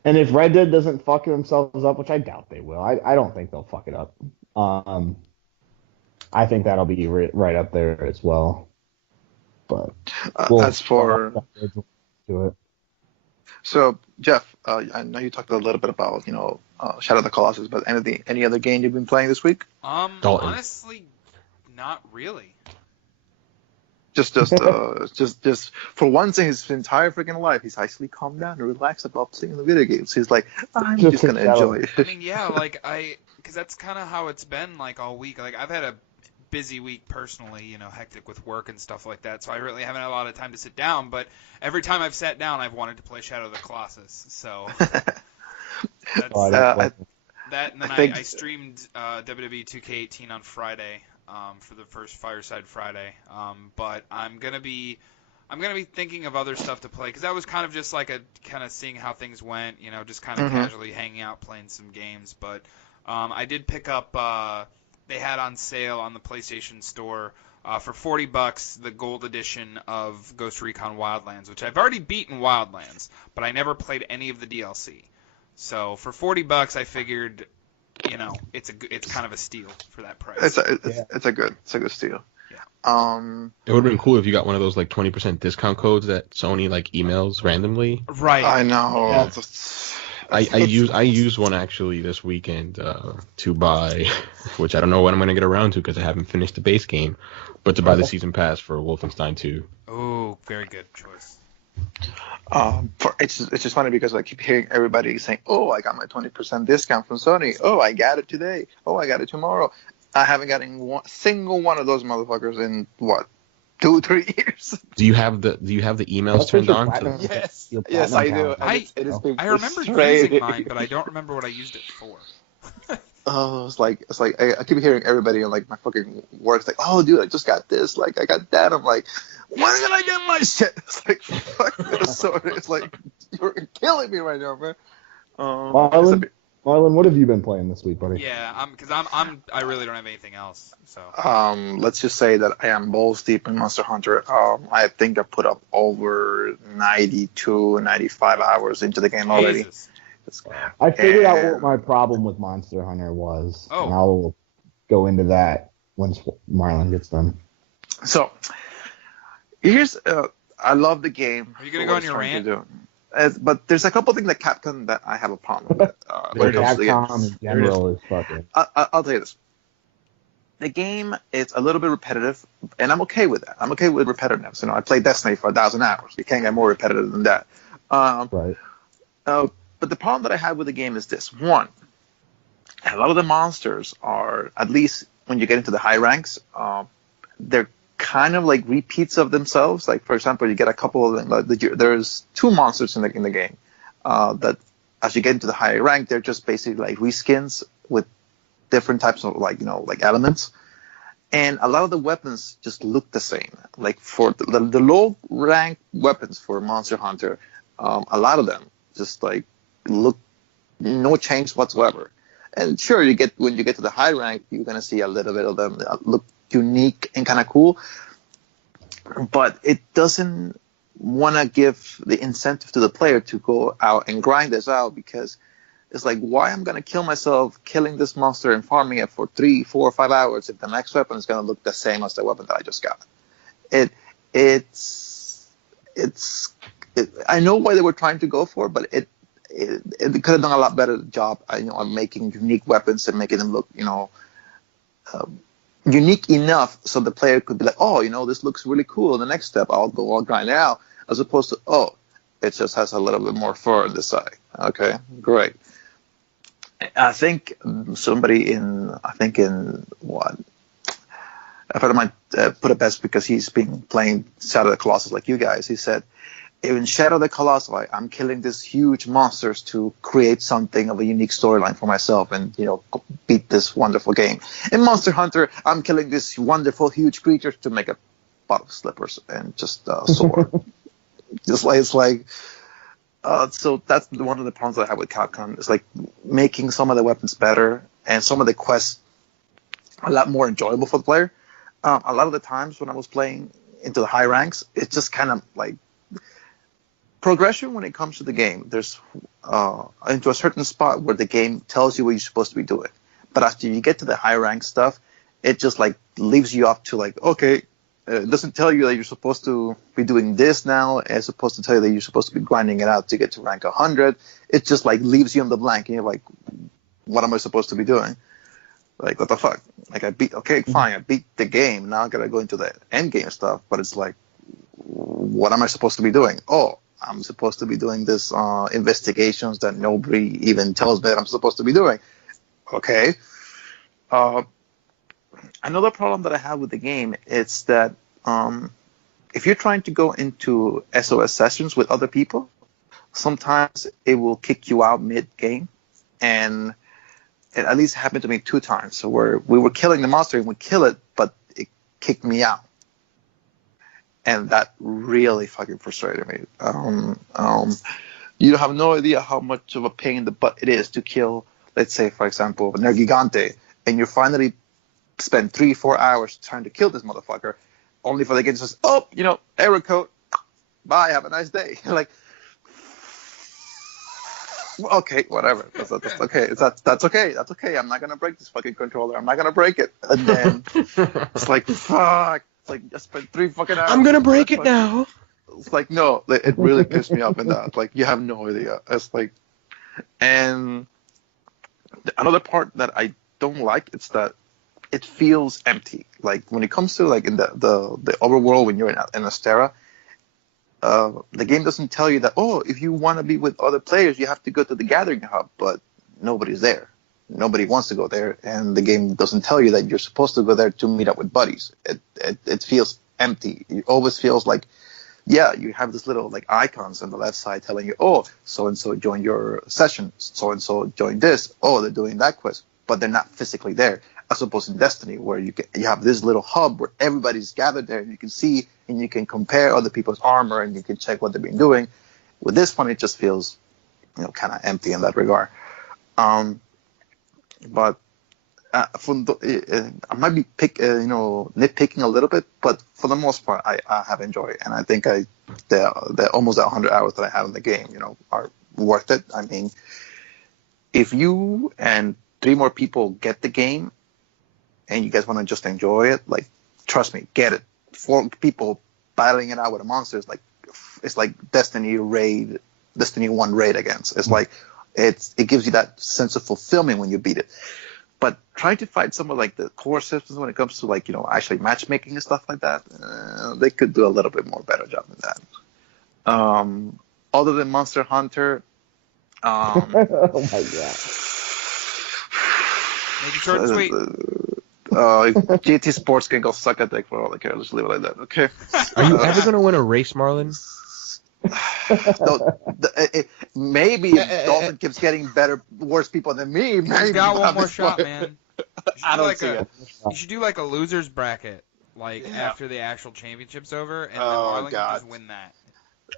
And if Red Dead doesn't fuck themselves up, which I doubt they will, I don't think they'll fuck it up. I think that'll be right up there as well. But as for do it. So Jeff, I know you talked a little bit about Shadow of the Colossus, but any other game you've been playing this week? Dalton. Honestly, not really. Just for once in his entire freaking life, he's actually calmed down and relaxed about playing the video games. He's like, I'm just gonna enjoy it. I mean, yeah, because that's kind of how it's been all week. I've had a busy week personally, hectic with work and stuff like that, so I really haven't had a lot of time to sit down. But every time I've sat down, I've wanted to play Shadow of the Colossus. So that's that, and then I streamed WWE 2K18 on Friday. For the first Fireside Friday, but I'm gonna be thinking of other stuff to play because that was kind of just kind of seeing how things went, just kind of casually hanging out, playing some games. But I did pick up. They had on sale on the PlayStation Store for $40 the Gold Edition of Ghost Recon Wildlands, which I've already beaten Wildlands, but I never played any of the DLC. So for $40, I figured. It's kind of a steal for that price. It's a good steal. Yeah. It would have been cool if you got one of those 20% discount codes that Sony emails randomly. Right. I know. Yeah. I used one actually this weekend to buy, which I don't know when I'm going to get around to because I haven't finished the base game, but to buy the season pass for Wolfenstein 2. Oh, very good choice. It's just funny because I keep hearing everybody saying, "Oh, I got my 20% discount from Sony. Oh, I got it today. Oh, I got it tomorrow." I haven't gotten single one of those motherfuckers in 2-3 years. Do you have the emails That's turned your on? platinum- Yes, your yes, platinum I do. count. And it has been I remember frustrating. using mine, but I don't remember what I used it for. Oh, it's like I keep hearing everybody in like my fucking work like, oh, dude, I just got this, like I got that. I'm like, when did I get my shit? It's like, fuck this. So it's like you're killing me right now, man. Marlon, what have you been playing this week, buddy? Yeah, because I really don't have anything else. So let's just say that I am balls deep in Monster Hunter. I think I put up over 92, 95 hours into the game already. Jesus. I figured out what my problem with Monster Hunter was, and I'll go into that once Marlon gets done. So, here's I love the game. Are you gonna go on your rant? But there's a couple things that Capcom that I have a problem with. Capcom in general is fucking. I'll tell you this. The game is a little bit repetitive, and I'm okay with that. I'm okay with repetitiveness. You know, I played Destiny for 1,000 hours. You can't get more repetitive than that. Right. But the problem that I have with the game is this. One, a lot of the monsters are, at least when you get into the high ranks, they're kind of like repeats of themselves. Like, for example, you get a couple of them. There's 2 monsters in the game that, as you get into the higher rank, they're just basically like reskins with different types of like elements. And a lot of the weapons just look the same. Like for the low rank weapons for Monster Hunter, a lot of them just like look no change whatsoever. And sure, when you get to the high rank, you're gonna see a little bit of them look unique and kind of cool, but it doesn't want to give the incentive to the player to go out and grind this out, because it's like, why I'm gonna kill myself killing this monster and farming it for 3, 4, 5 hours if the next weapon is gonna look the same as the weapon that I just got. I know why they were trying to go for, but it could have done a lot better job, on making unique weapons and making them look, unique enough so the player could be like, oh, this looks really cool. The next step, I'll grind it out, as opposed to, oh, it just has a little bit more fur on the side. Okay, great. I think somebody in what? A friend of mine put it best, because he's been playing Shadow of the Colossus like you guys. He said, in Shadow of the Colossus, I'm killing these huge monsters to create something of a unique storyline for myself and, beat this wonderful game. In Monster Hunter, I'm killing these wonderful, huge creatures to make a pot of slippers and just soar. So that's one of the problems that I have with Capcom. It's like making some of the weapons better and some of the quests a lot more enjoyable for the player. A lot of the times when I was playing into the high ranks, it's just kind of like progression when it comes to the game. There's into a certain spot where the game tells you what you're supposed to be doing, but after you get to the high rank stuff, it just like leaves you up to like, okay, it doesn't tell you that you're supposed to be doing this now. It's supposed to tell you that you're supposed to be grinding it out to get to rank 100. It just like leaves you in the blank, and you're like, what am I supposed to be doing? Like, what the fuck? Like, I beat the game. Now I gotta go into the end game stuff, but it's like, what am I supposed to be doing? Oh, I'm supposed to be doing this investigations that nobody even tells me that I'm supposed to be doing. Okay. Another problem that I have with the game is that if you're trying to go into SOS sessions with other people, sometimes it will kick you out mid-game. And it at least happened to me 2 times. So where we were killing the monster and we kill it, but it kicked me out. And that really fucking frustrated me. You have no idea how much of a pain in the butt it is to kill, let's say, for example, a Nergigante, and you finally spend 3-4 hours trying to kill this motherfucker, only for the game to say, oh, error code, bye, have a nice day. Like, okay, whatever. That's okay. That's okay. That's okay. I'm not gonna break this fucking controller. I'm not gonna break it. And then it's like, fuck. It's like, I spent 3 fucking hours. I'm gonna break it now. It's like, no, it really pissed me off in that. Like, you have no idea. It's like, and another part that I don't like is that it feels empty. Like, when it comes to like in the overworld, when you're in Astera, the game doesn't tell you that, oh, if you want to be with other players, you have to go to the gathering hub, but nobody's there. Nobody wants to go there, and the game doesn't tell you that you're supposed to go there to meet up with buddies. It feels empty. It always feels like, yeah, you have this little like icons on the left side telling you, oh, so and so joined your session, so and so joined this, oh, they're doing that quest, but they're not physically there. As opposed to Destiny, where you have this little hub where everybody's gathered there, and you can see and you can compare other people's armor and you can check what they've been doing. With this one, it just feels, kind of empty in that regard. But I might be nitpicking a little bit, but for the most part, I have enjoyed it, and I think the almost 100 hours that I have in the game, are worth it. I mean, if you and 3 more people get the game, and you guys want to just enjoy it, like, trust me, get it. 4 people battling it out with a monster is like, it's like Destiny 1 raid against. It's like, it gives you that sense of fulfillment when you beat it. But trying to fight some of like the core systems when it comes to like, actually matchmaking and stuff like that, they could do a little bit more better job than that. Other than Monster Hunter, oh my god. Make it short and sweet. GT Sports can go suck a dick for all I care. Let's leave it like that, okay? Are you ever going to win a race, Marlon? Maybe if Dalton keeps getting worse people than me. Maybe he's got one more shot, man. You should do like a loser's bracket, after the actual championship's over, and then Marlon can just win that.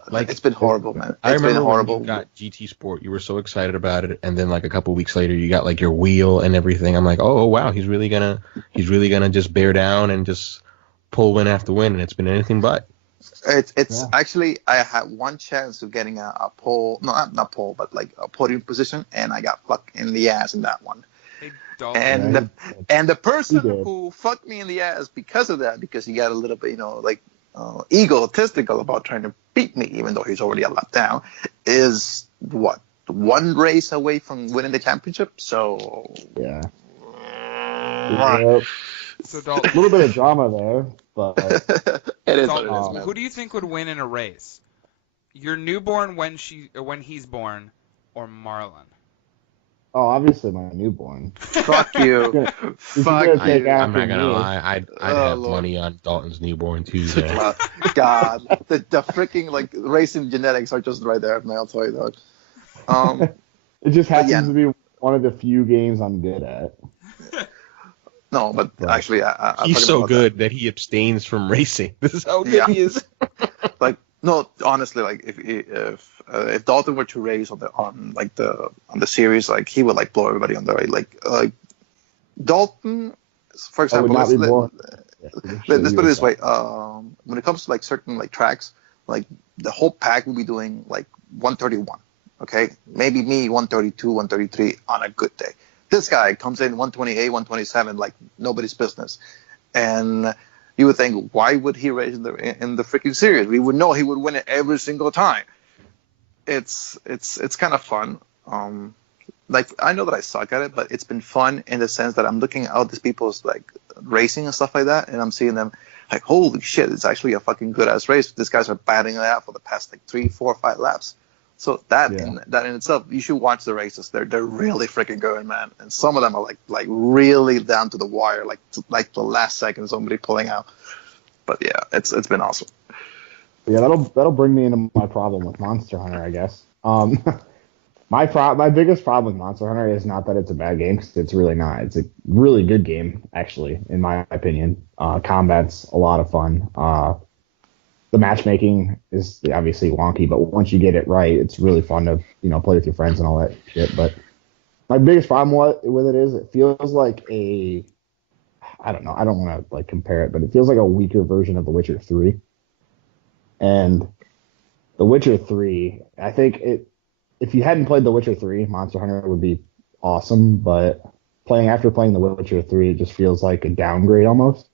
Like, it's been horrible, man. I remember when you got GT Sport, you were so excited about it, and then like a couple weeks later, you got like your wheel and everything. I'm like, oh wow, he's really gonna just bear down and just pull win after win, and it's been anything but. It's actually, I had one chance of getting a pole, no, not pole, but like a podium position, and I got fucked in the ass in that one. Hey, and the person who fucked me in the ass because of that, because he got a little bit, egotistical about trying to beat me, even though he's already a lap down, is what, 1 race away from winning the championship. So yeah. So Dalton, a little bit of drama there, but it is what it is, man. Who do you think would win in a race? Your newborn when he's born, or Marlon? Oh, obviously my newborn. Fuck you. Fuck you. I'm not gonna lie. I'd have money on Dalton's newborn too. God, the freaking racing genetics are just right there, man. I'll tell you that. It just happens to be one of the few games I'm good at. No, but actually, he's so good that he abstains from racing. This is how good he is. No, honestly, if Dalton were to race on the series, he would blow everybody on the way. Like Dalton, for example, let's put it this way. When it comes to certain certain tracks, the whole pack will be doing 131. Okay, maybe me 132, 133 on a good day. This guy comes in 128, 127, like nobody's business, and you would think, why would he race in the freaking series? We would know he would win it every single time. It's kind of fun. I know that I suck at it, but it's been fun in the sense that I'm looking at these people's racing and stuff like that, and I'm seeing them holy shit, it's actually a fucking good ass race. These guys are batting it out for the past 3, 4, 5 laps. So that in itself, you should watch the races. They're really freaking good, man. And some of them are really down to the wire, like the last second somebody pulling out. But yeah, it's been awesome. Yeah, that'll bring me into my problem with Monster Hunter, I guess. My biggest problem with Monster Hunter is not that it's a bad game, because it's really not. It's a really good game, actually, in my opinion. Combat's a lot of fun. The matchmaking is obviously wonky, but once you get it right, it's really fun to play with your friends and all that shit. But my biggest problem with it is it feels like I don't know, I don't want to compare it, but it feels like a weaker version of The Witcher 3. And The Witcher 3, I think if you hadn't played The Witcher 3, Monster Hunter would be awesome, but after playing The Witcher 3, it just feels like a downgrade almost.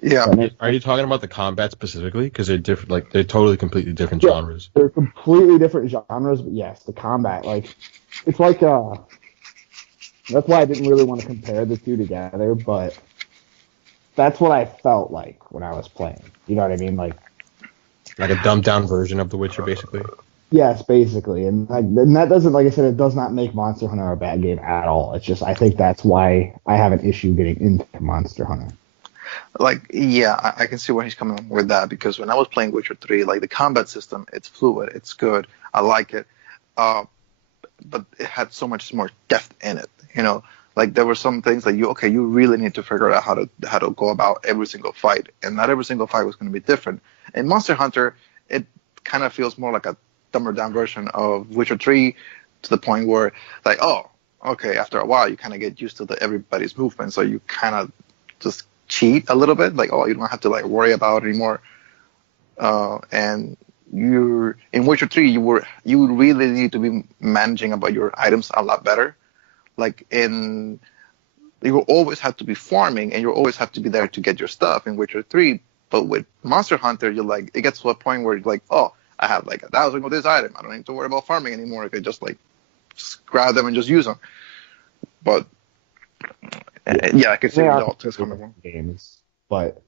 Yeah. Are you talking about the combat specifically? Because they're different, they're totally completely different genres. They're completely different genres, but yes, the combat, it's that's why I didn't really want to compare the two together, but that's what I felt like when I was playing. You know what I mean? Like a dumbed down version of The Witcher, basically. Yes, basically, and that doesn't, like I said, it does not make Monster Hunter a bad game at all. It's just I think that's why I have an issue getting into Monster Hunter. Like, yeah, I can see where he's coming with that, because when I was playing Witcher 3, like the combat system, it's fluid, it's good, I like it, uh, but it had so much more depth in it. Like there were some things that you really need to figure out how to go about every single fight, and not every single fight was going to be different. In Monster Hunter, it kind of feels more like a dumbed down version of Witcher 3, to the point where like, oh, okay, after a while you kind of get used to everybody's movement, so you kind of just cheat a little bit, like, oh, you don't have to like worry about it anymore. And you're in Witcher 3, you really need to be managing about your items a lot better. Like you always have to be farming, and you always have to be there to get your stuff in Witcher 3. But with Monster Hunter, you're like, it gets to a point where you're like, oh, I have like 1,000 of this item, I don't need to worry about farming anymore. I could just grab them and just use them. But yeah, I can see where Dalton's coming from. Games, but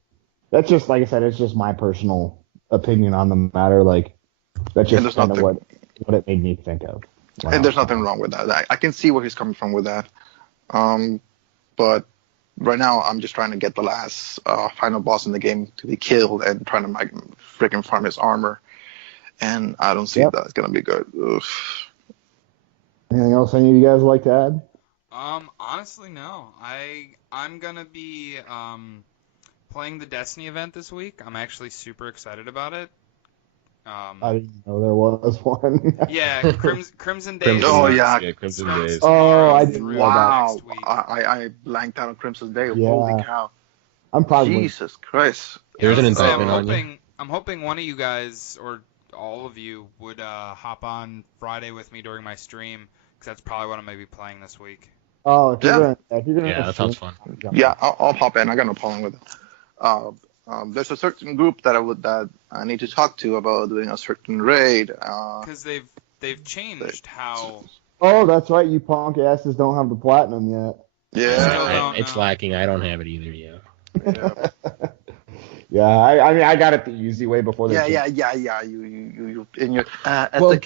that's just, like I said, it's just my personal opinion on the matter. Like, that's just kind of what it made me think of. And there's nothing wrong with that. I can see where he's coming from with that. But right now, I'm just trying to get the last final boss in the game to be killed, and trying to freaking farm his armor. And I don't see that's gonna be good. Ugh. Anything else any of you guys would like to add? Honestly, no. I'm gonna be playing the Destiny event this week. I'm actually super excited about it. I didn't know there was one. Yeah, Crimson Days. Oh yeah, Crimson Days. Oh, I didn't know wow. I blanked out on Crimson Day. Yeah. Holy cow! I'm probably Jesus Christ. Here's an indictment on you. I'm hoping one of you guys, or all of you, would hop on Friday with me during my stream, because that's probably what I'm going to be playing this week. Oh, if you're gonna that sounds fun. Yeah, I'll pop in. I got no problem with it. There's a certain group that I need to talk to about doing a certain raid. Because they've changed how. Oh, that's right. You punk asses don't have the platinum yet. Yeah, it's lacking. I don't have it either yet. Yeah. Yeah, I mean, I got it the easy way before they. Yeah. You in your. Well,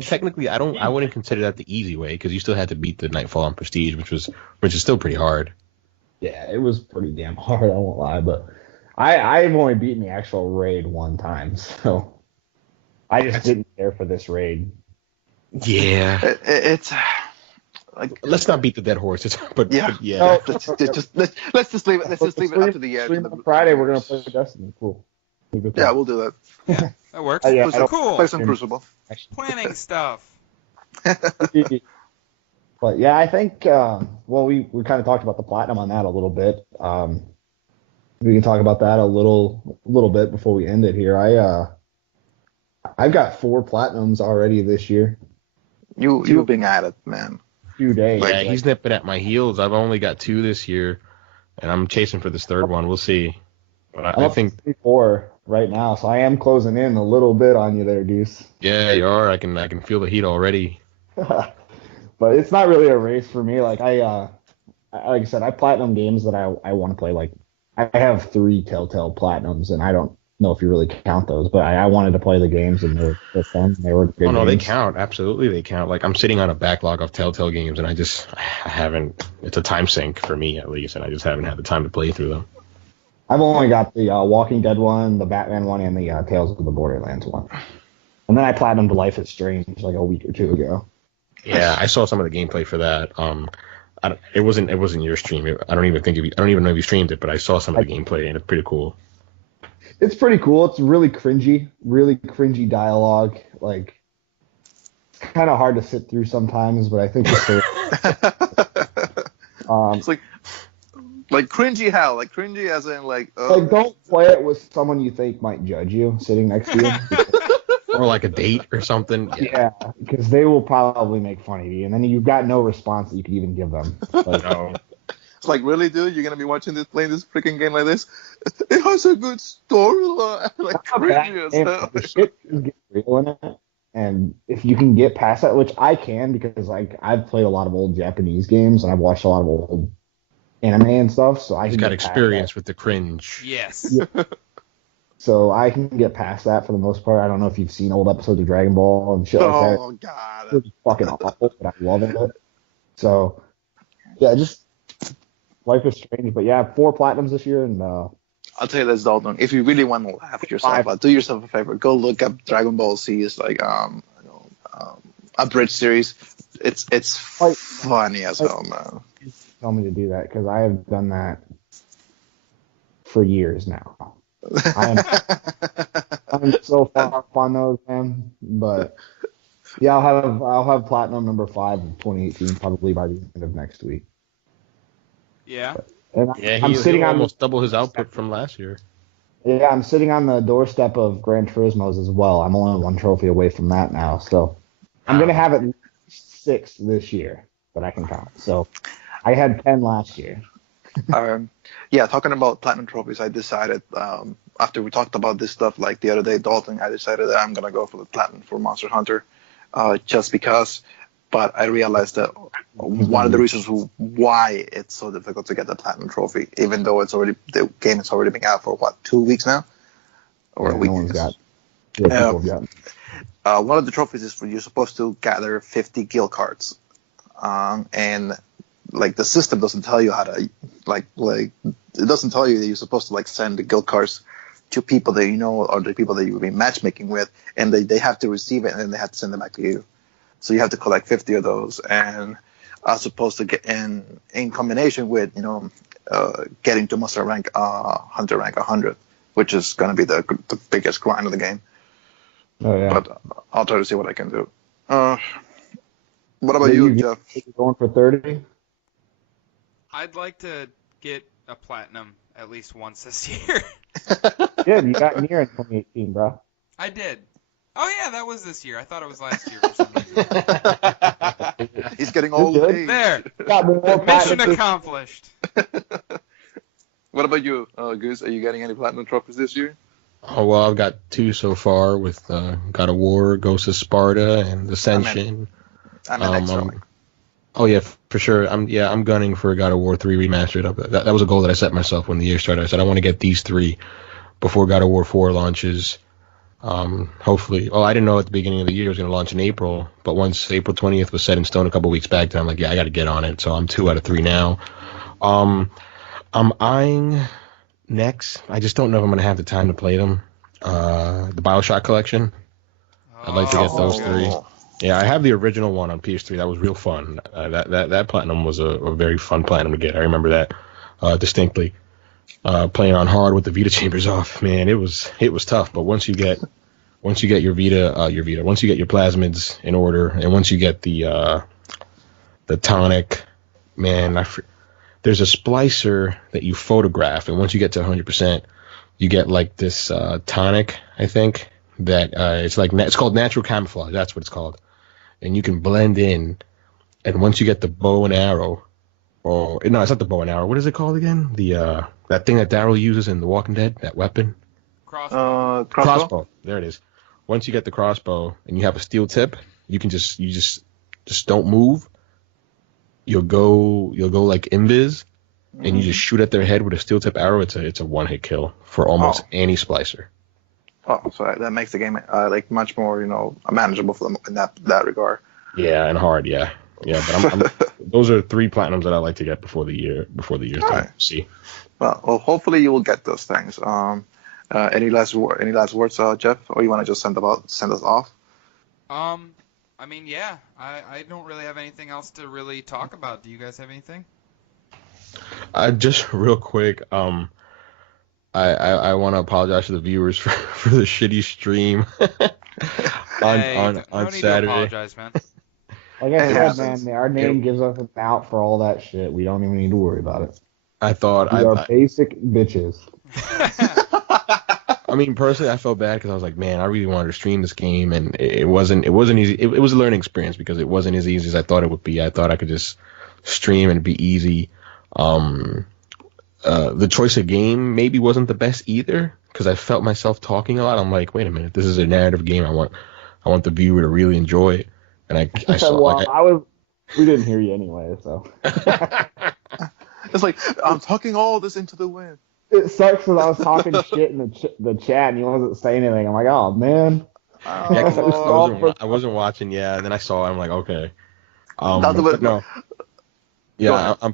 technically, I wouldn't consider that the easy way, because you still had to beat the Nightfall on Prestige, which is still pretty hard. Yeah, it was pretty damn hard. I won't lie, but I've only beaten the actual raid one time, so I just didn't care for this raid. Yeah, it's like, let's not beat the dead horse. But yeah. No, let's just leave it. Let's just leave it up to the end. On Friday, we're gonna play Destiny. Cool. Yeah, we'll do that. Yeah, that works. Cool. Play some Crucible. Planning stuff. But yeah, I think we kind of talked about the platinum on that a little bit. We can talk about that a little bit before we end it here. I've got 4 platinums already this year. You've been at it, man. Few days. Yeah, he's nipping at my heels. I've only got 2 this year, and I'm chasing for this 3rd one. We'll see. But I think 4 right now, so I am closing in a little bit on you there, Deuce. Yeah, you are. I can feel the heat already. But it's not really a race for me. Like like I said, I platinum games that I want to play. Like, I have 3 Telltale platinums, and I don't know if you really count those, but I wanted to play the games, and they're fun. They were good. Oh no, games. they count. Absolutely, they count. Like, I'm sitting on a backlog of Telltale games, and I haven't. It's a time sink for me, at least, and I just haven't had the time to play through them. I've only got the Walking Dead one, the Batman one, and the Tales of the Borderlands one. And then I platinumed Life is Strange like a week or 2 ago. Yeah, I saw some of the gameplay for that. It wasn't your stream. I don't even know if you streamed it, but I saw some of the gameplay, and it's pretty cool. It's pretty cool. It's really cringy dialogue. Like, it's kind of hard to sit through sometimes, but I think it's it's like cringy how? Like cringy as in like. Like, don't play it with someone you think might judge you sitting next to you. Or like a date or something. Yeah, because they will probably make fun of you, and then you've got no response that you could even give them. Like, no. It's like, really, dude? You're gonna be playing this freaking game like this? It has a good storyline. Like, cringy as hell. The shit is getting real in it, and if you can get past that, which I can, because like I've played a lot of old Japanese games and I've watched a lot of old anime and stuff, so I can got experience with the cringe. Yes. Yeah. So I can get past that for the most part. I don't know if you've seen old episodes of Dragon Ball and shit like that. Oh, God. It's fucking awful, but I love it. So, yeah, just Life is strange, but yeah, 4 platinums this year, and I'll tell you this, Dalton. If you really want to laugh at yourself, do yourself a favor. Go look up Dragon Ball Z. It's like a bridge series. It's funny as hell, man. Tell me to do that because I have done that for years now. I'm so far up on those, man. But yeah, I'll have platinum number 5 of 2018 probably by the end of next week. Yeah. I'm sitting on almost double his output from last year. Yeah, I'm sitting on the doorstep of Gran Turismo's as well. I'm only 1 trophy away from that now, so I'm gonna have at least 6 this year that I can count. So I had 10 last year. Yeah, talking about platinum trophies, I decided after we talked about this stuff like the other day, Dalton, I decided that I'm gonna go for the platinum for Monster Hunter, just because. But I realized that one of the reasons why it's so difficult to get the platinum trophy, even though the game has already been out for 2 weeks now, or a week. No one's got. Yeah, people have gotten. One of the trophies is you're supposed to gather 50 guild cards, and like the system doesn't tell you how to like it doesn't tell you that you're supposed to like send the guild cards to people that you know or the people that you've been matchmaking with, and they have to receive it and then they have to send it back to you. So you have to collect 50 of those, and are supposed to get in combination with getting to Monster rank Hunter rank 100, which is going to be the biggest grind of the game. Oh yeah. But I'll try to see what I can do. What about you, Jeff? Going for 30? I'd like to get a platinum at least once this year. Yeah, you got near in 2018, bro. I did. Oh yeah, that was this year. I thought it was last year for some reason. He's getting old. There. Mission accomplished. What about you, Goose? Are you getting any platinum trophies this year? Oh well, I've got 2 so far with God of War, Ghost of Sparta, and Ascension. I'm an extra one. Oh yeah, for sure. I'm gunning for God of War 3 remastered. That was a goal that I set myself when the year started. I said I want to get these 3 before God of War 4 launches. Hopefully. Well, I didn't know at the beginning of the year it was going to launch in April, but once April 20th was set in stone a couple weeks back, then I'm like, yeah, I got to get on it. So I'm 2 out of 3 now. I'm eyeing next. I just don't know if I'm going to have the time to play them. The BioShock collection. I'd like to get those 3. Yeah, I have the original one on PS3. That was real fun. That platinum was a very fun platinum to get. I remember that distinctly. Playing on hard with the Vita chambers off, man, it was tough. But once you get your Vita, once you get your plasmids in order, and once you get the tonic, man, there's a splicer that you photograph, and once you get to 100%, you get like this tonic, I think that it's called natural camouflage. That's what it's called, and you can blend in, and once you get the bow and arrow. Oh no, it's not the bow and arrow. What is it called again? The that thing that Daryl uses in The Walking Dead, that weapon. Crossbow. There it is. Once you get the crossbow and you have a steel tip, you can just don't move. You'll go like invis, and you just shoot at their head with a steel tip arrow. It's a 1-hit kill for almost any splicer. Oh, so that makes the game like much more manageable for them in that regard. Yeah, and hard. Yeah. Yeah, but those are 3 platinums that I like to get before the year's done. Right. See. Well, hopefully you will get those things. Any last words, Jeff, or you want to just send us off? I mean, yeah, I don't really have anything else to really talk about. Do you guys have anything? Just real quick, I want to apologize to the viewers for the shitty stream on Saturday. To apologize, man. Like I said, man, our name gives us an out for all that shit. We don't even need to worry about it. I thought we are basic bitches. I mean, personally, I felt bad because I was like, man, I really wanted to stream this game, and it wasn't easy. It was a learning experience because it wasn't as easy as I thought it would be. I thought I could just stream and it'd be easy. The choice of game maybe wasn't the best either because I felt myself talking a lot. I'm like, wait a minute, this is a narrative game. I want the viewer to really enjoy it. And I saw we didn't hear you anyway, so. It's like, I'm talking all this into the wind. It sucks because I was talking shit in the chat and he wasn't saying anything. I'm like, oh, man. Yeah, because I wasn't watching, yeah, and then I saw it. I'm like, okay. No. Yeah, I'm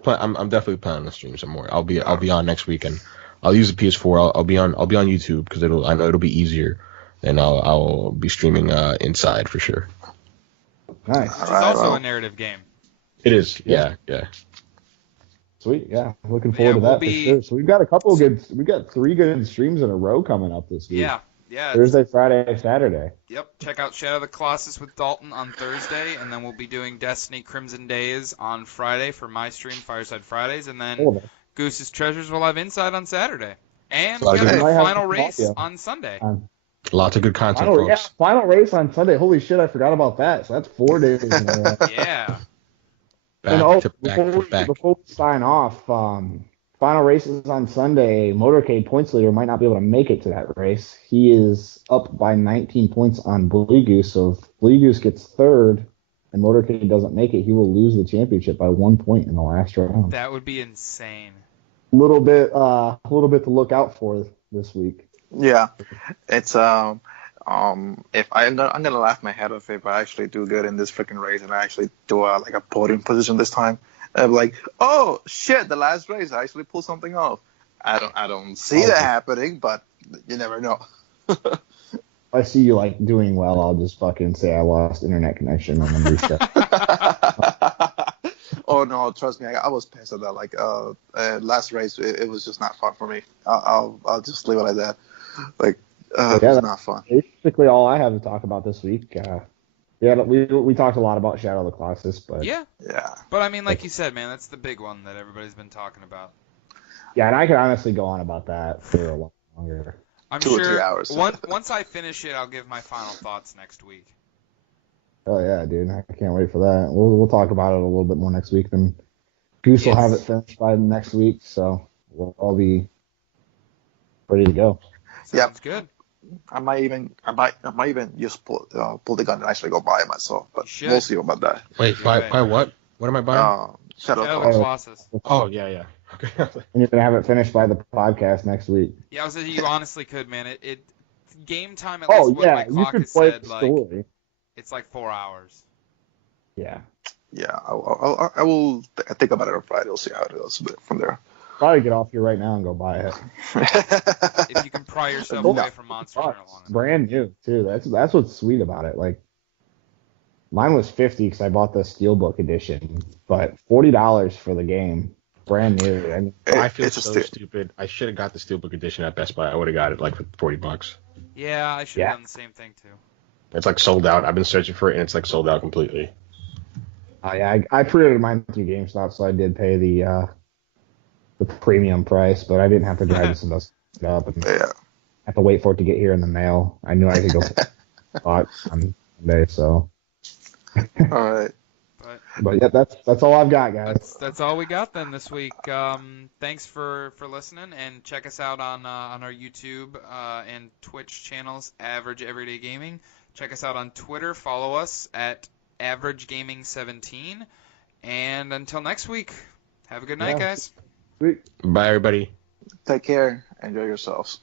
definitely planning to stream some more. I'll be on next weekend. I'll use the PS4. I'll be on YouTube because I know it'll be easier, and I'll be streaming inside for sure. Nice. Which is also a narrative game. It is. Yeah. Sweet. Yeah, looking forward to that for sure. So we've got we've got 3 good streams in a row coming up this week. Yeah. Thursday, Friday, Saturday. Yep. Check out Shadow of the Colossus with Dalton on Thursday, and then we'll be doing Destiny Crimson Days on Friday for my stream, Fireside Fridays, and then Goose's Treasures will have Inside on Saturday. And we got the final race on Sunday. Lots of good content, folks. Yeah, final race on Sunday. Holy shit, I forgot about that. So that's 4 days in a row. Yeah. Before we sign off, final races on Sunday. Motorcade points leader might not be able to make it to that race. He is up by 19 points on Blue Goose. So if Blue Goose gets 3rd and Motorcade doesn't make it, he will lose the championship by 1 point in the last round. That would be insane. Little bit to look out for this week. Yeah, it's if I'm gonna laugh my head off if I actually do good in this freaking race and I actually do a podium position this time. I'm like, oh shit, the last race I actually pulled something off. I don't see that happening, but you never know. I see you doing well. I'll just fucking say I lost internet connection and then restart. Oh no, trust me, I was pissed at that. Last race, it was just not fun for me. I'll just leave it like that. It was not fun. Basically, all I have to talk about this week. We talked a lot about Shadow of the Colossus, but yeah. But I mean, like you said, man, that's the big one that everybody's been talking about. Yeah, and I could honestly go on about that for a lot longer. I'm 2 or 3 hours. Once I finish it, I'll give my final thoughts next week. Oh yeah, dude, I can't wait for that. We'll talk about it a little bit more next week. Then Goose will have it finished by next week, so we'll all be ready to go. Sounds good. I might even just pull the gun and actually go buy it myself, but we'll see about that. Wait, buy what? What am I buying? Shadow of the Colossus. Oh yeah. Okay. And you're gonna have it finished by the podcast next week. Yeah, I was saying you honestly could, man. It game time at least what my clock has said, story. It's 4 hours. Yeah. Yeah, I will think about it on Friday. We'll see how it goes from there. Probably get off here right now and go buy it. If you can pry yourself away from Monster Hunter long enough. Brand new too. That's what's sweet about it. Mine was $50 because I bought the Steelbook edition, but $40 for the game, brand new. I feel so stupid. I should have got the Steelbook edition at Best Buy. I would have got it for $40. Yeah, I should have done the same thing too. It's sold out. I've been searching for it, and it's sold out completely. I pre-ordered mine through GameStop, so I did pay the premium price, but I didn't have to drive this and up and have to wait for it to get here in the mail. I knew I could go spot on Monday, so. All right. But yeah, that's all I've got, guys. That's all we got then this week. Thanks for listening, and check us out on our YouTube and Twitch channels, Average Everyday Gaming. Check us out on Twitter. Follow us at Average Gaming 17. And until next week, have a good night, guys. Sweet. Bye, everybody. Take care. Enjoy yourselves.